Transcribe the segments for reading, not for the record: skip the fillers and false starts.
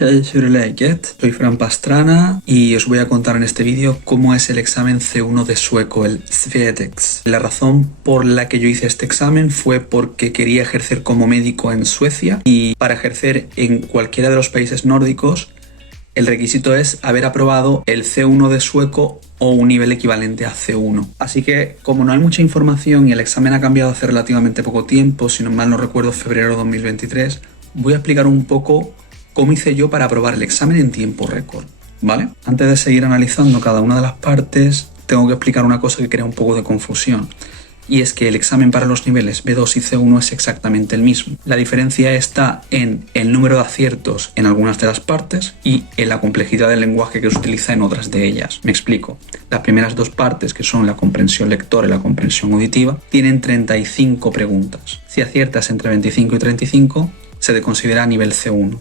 Hej, hur är läget? Soy Fran Pastrana y os voy a contar en este vídeo cómo es el examen C1 de sueco, el Swedex. La razón por la que yo hice este examen fue porque quería ejercer como médico en Suecia, y para ejercer en cualquiera de los países nórdicos el requisito es haber aprobado el C1 de sueco o un nivel equivalente a C1. Así que, como no hay mucha información y el examen ha cambiado hace relativamente poco tiempo, si no mal no recuerdo febrero de 2023, voy a explicar un poco cómo hice yo para aprobar el examen en tiempo récord, ¿vale? Antes de seguir analizando cada una de las partes, tengo que explicar una cosa que crea un poco de confusión. Y es que el examen para los niveles B2 y C1 es exactamente el mismo. La diferencia está en el número de aciertos en algunas de las partes y en la complejidad del lenguaje que se utiliza en otras de ellas. Me explico. Las primeras dos partes, que son la comprensión lectora y la comprensión auditiva, tienen 35 preguntas. Si aciertas entre 25 y 35, se te considera nivel C1.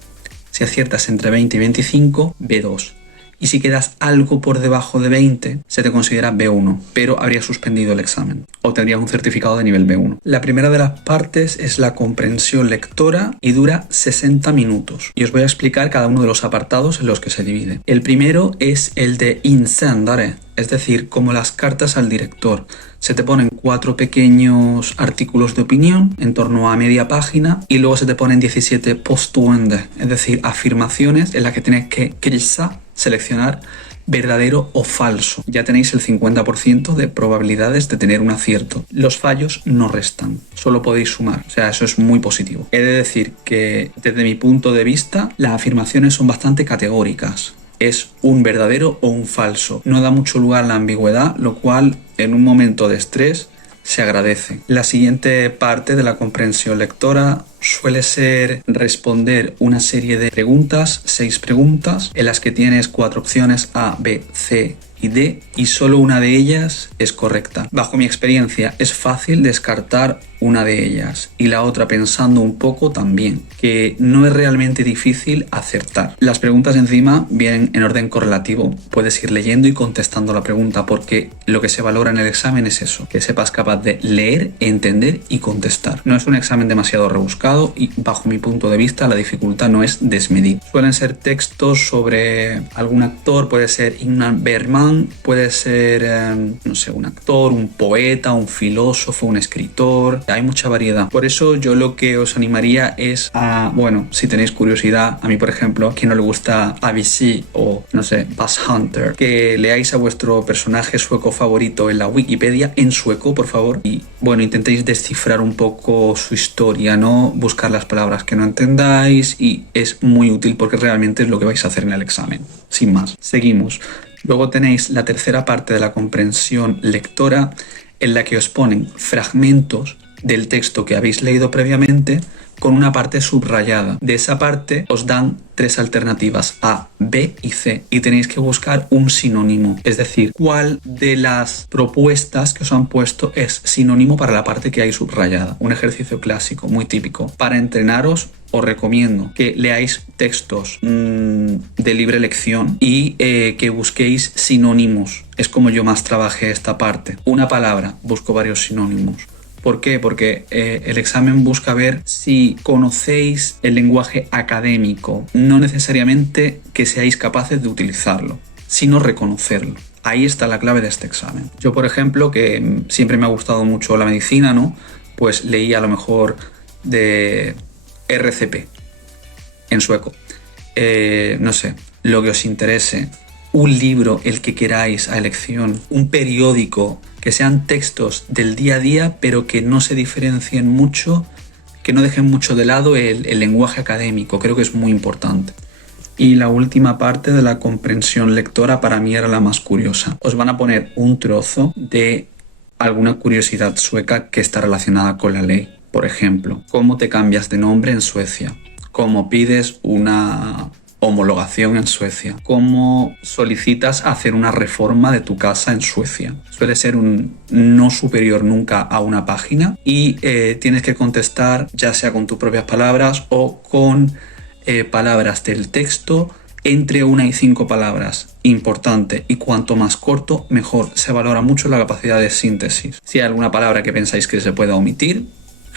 Si aciertas entre 20 y 25, B2. Y si quedas algo por debajo de 20, se te considera B1, pero habrías suspendido el examen o tendrías un certificado de nivel B1. La primera de las partes es la comprensión lectora y dura 60 minutos. Y os voy a explicar cada uno de los apartados en los que se divide. El primero es el de insändare, es decir, como las cartas al director. Se te ponen 4 pequeños artículos de opinión en torno a media página y luego se te ponen 17 påståenden, es decir, afirmaciones en las que tienes que seleccionar verdadero o falso. Ya tenéis el 50% de probabilidades de tener un acierto. Los fallos no restan, solo podéis sumar. O sea, eso es muy positivo. He de decir que desde mi punto de vista, las afirmaciones son bastante categóricas. Es un verdadero o un falso. No da mucho lugar a la ambigüedad, lo cual en un momento de estrés se agradece. La siguiente parte de la comprensión lectora suele ser responder una serie de preguntas, 6 preguntas, en las que tienes 4 opciones A, B, C y D, y solo una de ellas es correcta. Bajo mi experiencia es fácil descartar una de ellas y la otra, pensando un poco, también, que no es realmente difícil acertar. Las preguntas encima vienen en orden correlativo, puedes ir leyendo y contestando la pregunta, porque lo que se valora en el examen es eso, que sepas capaz de leer, entender y contestar. No es un examen demasiado rebuscado y bajo mi punto de vista la dificultad no es desmedida. Suelen ser textos sobre algún actor, puede ser Ingmar Bergman, puede ser, no sé, un actor, un poeta, un filósofo, un escritor. Hay mucha variedad. Por eso yo lo que os animaría es a, bueno, si tenéis curiosidad, a mí por ejemplo, que no le gusta ABC o, no sé, Buzz Hunter, que leáis a vuestro personaje sueco favorito en la Wikipedia, en sueco, por favor, y bueno, intentéis descifrar un poco su historia, ¿no? Buscar las palabras que no entendáis, y es muy útil porque realmente es lo que vais a hacer en el examen. Sin más. Seguimos. Luego tenéis la tercera parte de la comprensión lectora, en la que os ponen fragmentos del texto que habéis leído previamente con una parte subrayada. De esa parte os dan 3 alternativas, A, B y C, y tenéis que buscar un sinónimo, es decir, cuál de las propuestas que os han puesto es sinónimo para la parte que hay subrayada. Un ejercicio clásico, muy típico. Para entrenaros os recomiendo que leáis textos de libre elección y que busquéis sinónimos. Es como yo más trabajé esta parte. Una palabra, busco varios sinónimos. ¿Por qué? Porque el examen busca ver si conocéis el lenguaje académico, no necesariamente que seáis capaces de utilizarlo, sino reconocerlo. Ahí está la clave de este examen. Yo, por ejemplo, que siempre me ha gustado mucho la medicina, ¿no? Pues leí a lo mejor de RCP en sueco. No sé, lo que os interese. Un libro, el que queráis a elección, un periódico, que sean textos del día a día, pero que no se diferencien mucho, que no dejen mucho de lado el lenguaje académico. Creo que es muy importante. Y la última parte de la comprensión lectora para mí era la más curiosa. Os van a poner un trozo de alguna curiosidad sueca que está relacionada con la ley. Por ejemplo, ¿cómo te cambias de nombre en Suecia? ¿Cómo pides una homologación en Suecia? ¿Cómo solicitas hacer una reforma de tu casa en Suecia? Suele ser un no superior nunca a una página y tienes que contestar ya sea con tus propias palabras o con palabras del texto entre 1 y 5 palabras. Importante, y cuanto más corto mejor. Se valora mucho la capacidad de síntesis. Si hay alguna palabra que pensáis que se pueda omitir,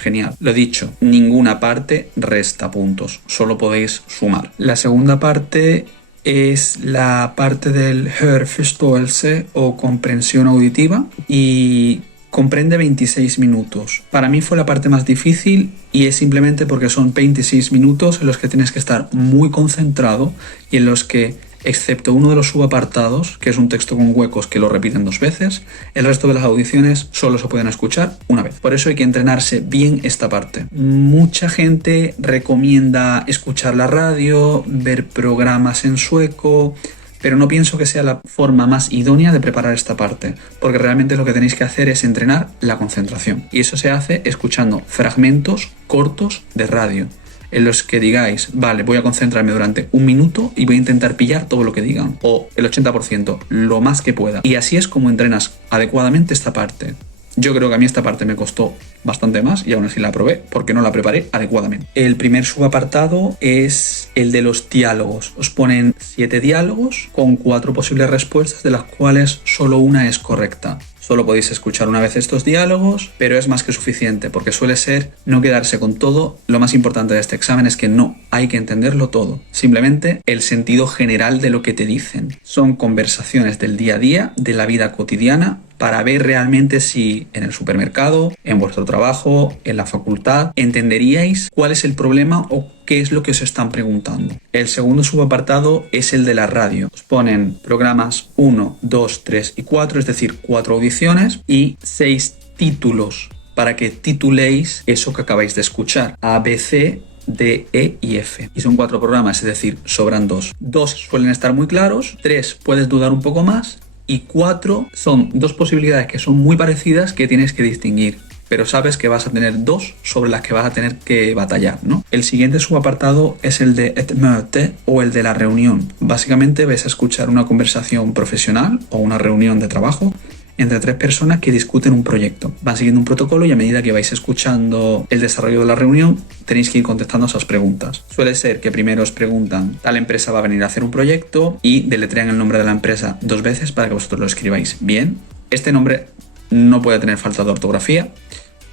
Genial. Lo dicho, ninguna parte resta puntos, solo podéis sumar. La segunda parte es la parte del Hörverståelse o comprensión auditiva y comprende 26 minutos. Para mí fue la parte más difícil y es simplemente porque son 26 minutos en los que tienes que estar muy concentrado y en los que, excepto uno de los subapartados, que es un texto con huecos que lo repiten 2 veces, el resto de las audiciones solo se pueden escuchar una vez. Por eso hay que entrenarse bien esta parte. Mucha gente recomienda escuchar la radio, ver programas en sueco, pero no pienso que sea la forma más idónea de preparar esta parte, porque realmente lo que tenéis que hacer es entrenar la concentración. Y eso se hace escuchando fragmentos cortos de radio, en los que digáis, vale, voy a concentrarme durante 1 minuto y voy a intentar pillar todo lo que digan, o el 80%, lo más que pueda. Y así es como entrenas adecuadamente esta parte. Yo creo que a mí esta parte me costó bastante más y aún así la aprobé porque no la preparé adecuadamente. El primer subapartado es el de los diálogos. Os ponen 7 diálogos con 4 posibles respuestas, de las cuales solo una es correcta. Solo podéis escuchar una vez estos diálogos, pero es más que suficiente porque suele ser no quedarse con todo. Lo más importante de este examen es que no hay que entenderlo todo, simplemente el sentido general de lo que te dicen. Son conversaciones del día a día, de la vida cotidiana, para ver realmente si en el supermercado, en vuestro trabajo, en la facultad, entenderíais cuál es el problema o qué es lo que os están preguntando. El segundo subapartado es el de la radio. Os ponen programas 1, 2, 3 y 4, es decir, 4 audiciones y 6 títulos para que tituléis eso que acabáis de escuchar. A, B, C, D, E y F. Y son 4 programas, es decir, sobran 2. 2 suelen estar muy claros, 3 puedes dudar un poco más y 4 son 2 posibilidades que son muy parecidas que tienes que distinguir, pero sabes que vas a tener 2 sobre las que vas a tener que batallar, ¿no? El siguiente subapartado es el de et möte o el de la reunión. Básicamente vais a escuchar una conversación profesional o una reunión de trabajo entre 3 personas que discuten un proyecto. Van siguiendo un protocolo y a medida que vais escuchando el desarrollo de la reunión tenéis que ir contestando esas preguntas. Suele ser que primero os preguntan, tal empresa va a venir a hacer un proyecto y deletrean el nombre de la empresa 2 veces para que vosotros lo escribáis bien. Este nombre no puede tener falta de ortografía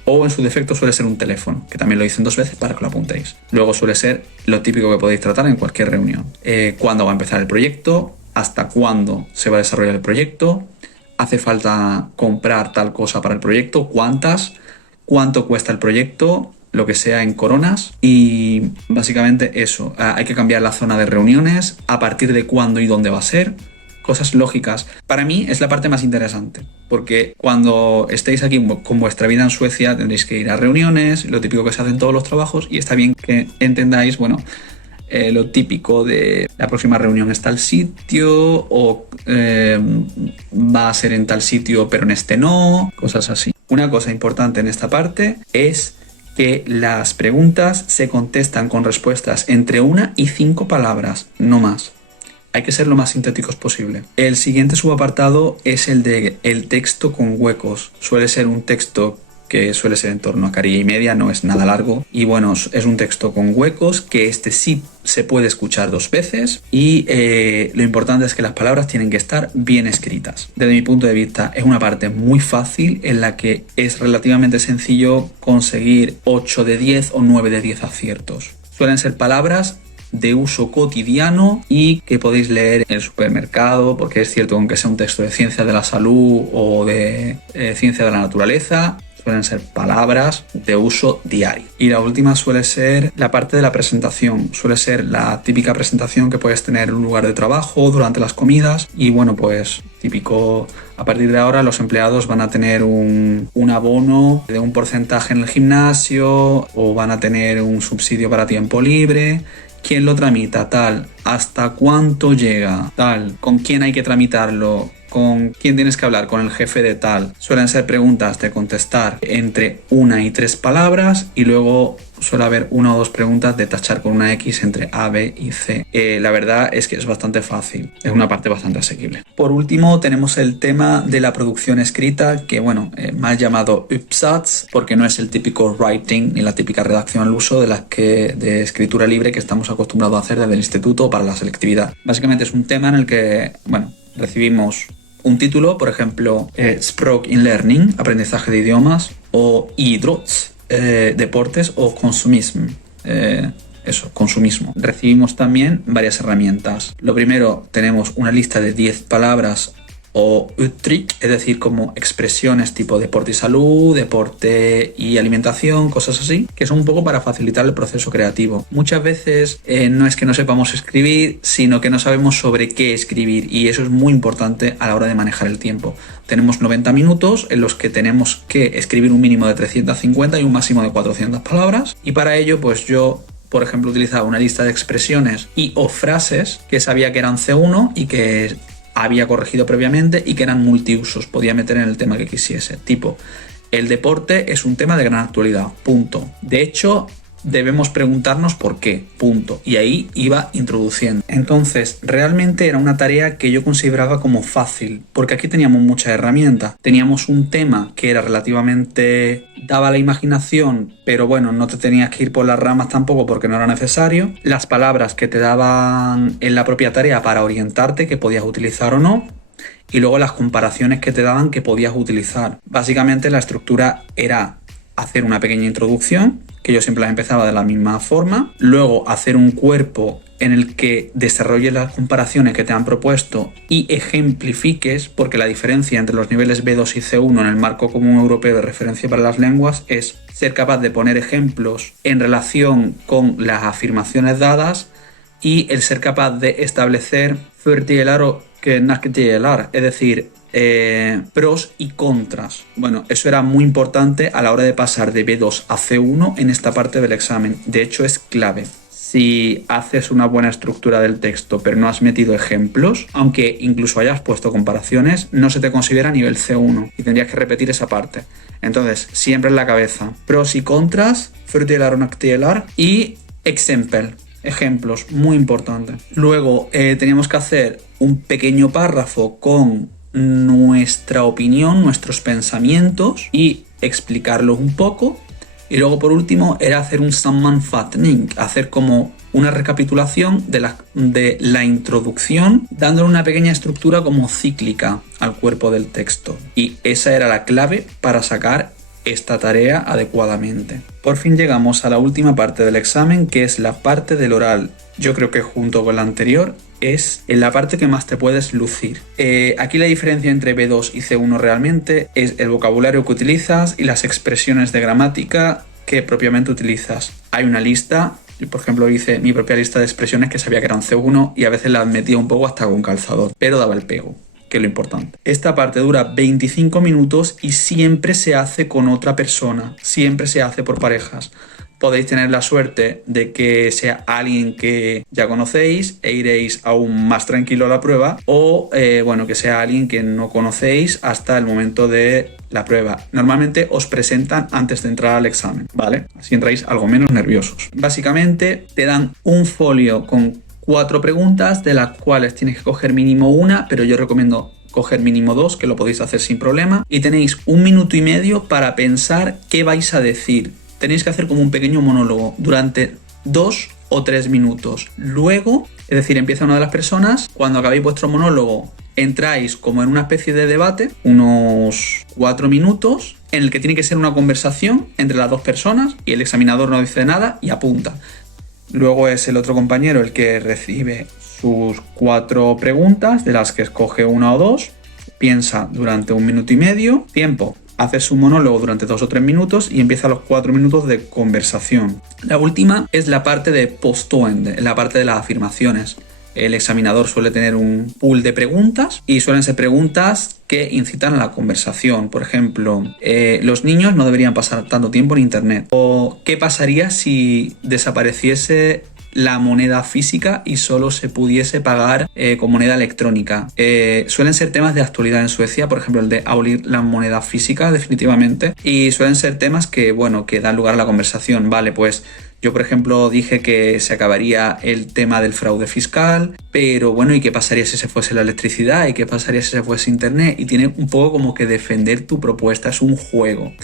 o en su defecto suele ser un teléfono, que también lo dicen 2 veces para que lo apuntéis. Luego suele ser lo típico que podéis tratar en cualquier reunión. ¿Cuándo va a empezar el proyecto? ¿Hasta cuándo se va a desarrollar el proyecto? ¿Hace falta comprar tal cosa para el proyecto? ¿Cuántas? ¿Cuánto cuesta el proyecto? Lo que sea en coronas. Y básicamente eso. Hay que cambiar la zona de reuniones. ¿A partir de cuándo y dónde va a ser? Cosas lógicas. Para mí es la parte más interesante. Porque cuando estéis aquí con vuestra vida en Suecia tendréis que ir a reuniones, lo típico que se hace en todos los trabajos. Y está bien que entendáis, bueno, lo típico de la próxima reunión es tal sitio o va a ser en tal sitio pero en este no, cosas así. Una cosa importante en esta parte es que las preguntas se contestan con respuestas entre 1 y 5 palabras, no más. Hay que ser lo más sintéticos posible. El siguiente subapartado es el de el texto con huecos. Suele ser un texto que suele ser en torno a carilla y media, no es nada largo. Y bueno, es un texto con huecos, que este sí se puede escuchar 2 veces. Y lo importante es que las palabras tienen que estar bien escritas. Desde mi punto de vista, es una parte muy fácil en la que es relativamente sencillo conseguir 8 de 10 o 9 de 10 aciertos. Suelen ser palabras de uso cotidiano y que podéis leer en el supermercado, porque es cierto que aunque sea un texto de ciencia de la salud o de ciencia de la naturaleza, suelen ser palabras de uso diario. Y la última suele ser la parte de la presentación. Suele ser la típica presentación que puedes tener en un lugar de trabajo durante las comidas. Y bueno, pues típico, a partir de ahora los empleados van a tener un abono de un porcentaje en el gimnasio o van a tener un subsidio para tiempo libre. ¿Quién lo tramita? Tal. ¿Hasta cuánto llega? Tal. ¿Con quién hay que tramitarlo? ¿Con quién tienes que hablar? Con el jefe de tal. Suelen ser preguntas de contestar entre 1 y 3 palabras y luego suele haber 1 o 2 preguntas de tachar con una X entre A, B y C. La verdad es que es bastante fácil. Es una parte bastante asequible. Por último tenemos el tema de la producción escrita, que bueno, mal llamado uppsats, porque no es el típico writing ni la típica redacción al uso de escritura libre que estamos acostumbrados a hacer desde el instituto para la selectividad. Básicamente es un tema en el que, bueno, recibimos un título, por ejemplo, Språkinlärning, aprendizaje de idiomas, o idrotts, deportes o consumismo. Consumismo. Recibimos también varias herramientas. Lo primero, tenemos una lista de 10 palabras o uttryck, es decir, como expresiones tipo deporte y salud, deporte y alimentación, cosas así, que son un poco para facilitar el proceso creativo. Muchas veces no es que no sepamos escribir, sino que no sabemos sobre qué escribir, y eso es muy importante a la hora de manejar el tiempo. Tenemos 90 minutos en los que tenemos que escribir un mínimo de 350 y un máximo de 400 palabras, y para ello pues yo, por ejemplo, utilizaba una lista de expresiones y o frases que sabía que eran C1 y que había corregido previamente y que eran multiusos, podía meter en el tema que quisiese, tipo, el deporte es un tema de gran actualidad, punto. De hecho, debemos preguntarnos por qué, punto. Y ahí iba introduciendo. Entonces, realmente era una tarea que yo consideraba como fácil, porque aquí teníamos muchas herramientas. Teníamos un tema que era relativamente... daba la imaginación, pero bueno, no te tenías que ir por las ramas tampoco porque no era necesario. Las palabras que te daban en la propia tarea para orientarte, que podías utilizar o no. Y luego las comparaciones que te daban que podías utilizar. Básicamente la estructura era hacer una pequeña introducción, que yo siempre las empezaba de la misma forma, luego hacer un cuerpo en el que desarrolles las comparaciones que te han propuesto y ejemplifiques, porque la diferencia entre los niveles B2 y C1 en el marco común europeo de referencia para las lenguas es ser capaz de poner ejemplos en relación con las afirmaciones dadas y el ser capaz de establecer fördelar o nackdelar, es decir, pros y contras. Bueno, eso era muy importante a la hora de pasar de B2 a C1 en esta parte del examen. De hecho, es clave. Si haces una buena estructura del texto pero no has metido ejemplos, aunque incluso hayas puesto comparaciones, no se te considera nivel C1 y tendrías que repetir esa parte. Entonces, siempre en la cabeza, pros y contras, fördelar o nackdelar y exempel. Ejemplos, muy importante. Luego teníamos que hacer un pequeño párrafo con nuestra opinión, nuestros pensamientos y explicarlos un poco. Y luego por último era hacer un sammanfattning, hacer como una recapitulación de la introducción, dándole una pequeña estructura como cíclica al cuerpo del texto. Y esa era la clave para sacar esta tarea adecuadamente. Por fin llegamos a la última parte del examen, que es la parte del oral. Yo creo que junto con la anterior es en la parte que más te puedes lucir. Aquí la diferencia entre B2 y C1 realmente es el vocabulario que utilizas y las expresiones de gramática que propiamente utilizas. Hay una lista, yo por ejemplo hice mi propia lista de expresiones que sabía que eran C1 y a veces las metía un poco hasta con calzador, pero daba el pego, que es lo importante. Esta parte dura 25 minutos y siempre se hace con otra persona, siempre se hace por parejas. Podéis tener la suerte de que sea alguien que ya conocéis e iréis aún más tranquilo a la prueba, o que sea alguien que no conocéis hasta el momento de la prueba. Normalmente os presentan antes de entrar al examen, ¿vale? Así entráis algo menos nerviosos. Básicamente te dan un folio con 4 preguntas, de las cuales tienes que coger mínimo una, pero yo recomiendo coger mínimo 2, que lo podéis hacer sin problema, y tenéis 1 minuto y medio para pensar qué vais a decir. Tenéis que hacer como un pequeño monólogo durante 2 o 3 minutos. Luego, es decir, empieza una de las personas, cuando acabéis vuestro monólogo, entráis como en una especie de debate, unos 4 minutos, en el que tiene que ser una conversación entre las dos personas y el examinador no dice nada y apunta. Luego es el otro compañero el que recibe sus 4 preguntas, de las que escoge 1 o 2, piensa durante 1 minuto y medio, tiempo. Hace su monólogo durante 2 o 3 minutos y empieza los 4 minutos de conversación. La última es la parte de påstående, la parte de las afirmaciones. El examinador suele tener un pool de preguntas y suelen ser preguntas que incitan a la conversación. Por ejemplo, los niños no deberían pasar tanto tiempo en internet. O ¿qué pasaría si desapareciese la moneda física y solo se pudiese pagar con moneda electrónica? Suelen ser temas de actualidad en Suecia, por ejemplo el de abolir la moneda física definitivamente, y suelen ser temas que dan lugar a la conversación. Vale, pues yo por ejemplo dije que se acabaría el tema del fraude fiscal, pero bueno, ¿y qué pasaría si se fuese la electricidad? ¿Y qué pasaría si se fuese internet? Y tiene un poco como que defender tu propuesta, es un juego.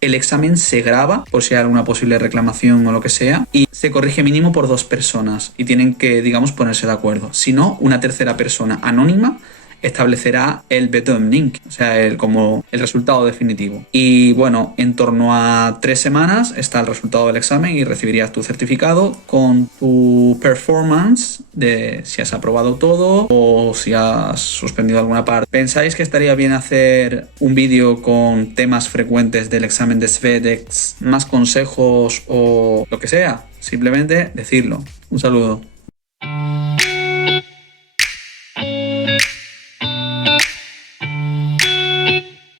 El examen se graba por si hay alguna posible reclamación o lo que sea y se corrige mínimo por 2 personas y tienen que, digamos, ponerse de acuerdo. Si no, una tercera persona anónima establecerá el bedömning, o sea, como el resultado definitivo. Y bueno, en torno a 3 semanas está el resultado del examen y recibirías tu certificado con tu performance de si has aprobado todo o si has suspendido alguna parte. ¿Pensáis que estaría bien hacer un vídeo con temas frecuentes del examen de SVEDEX, más consejos o lo que sea? Simplemente decirlo. Un saludo.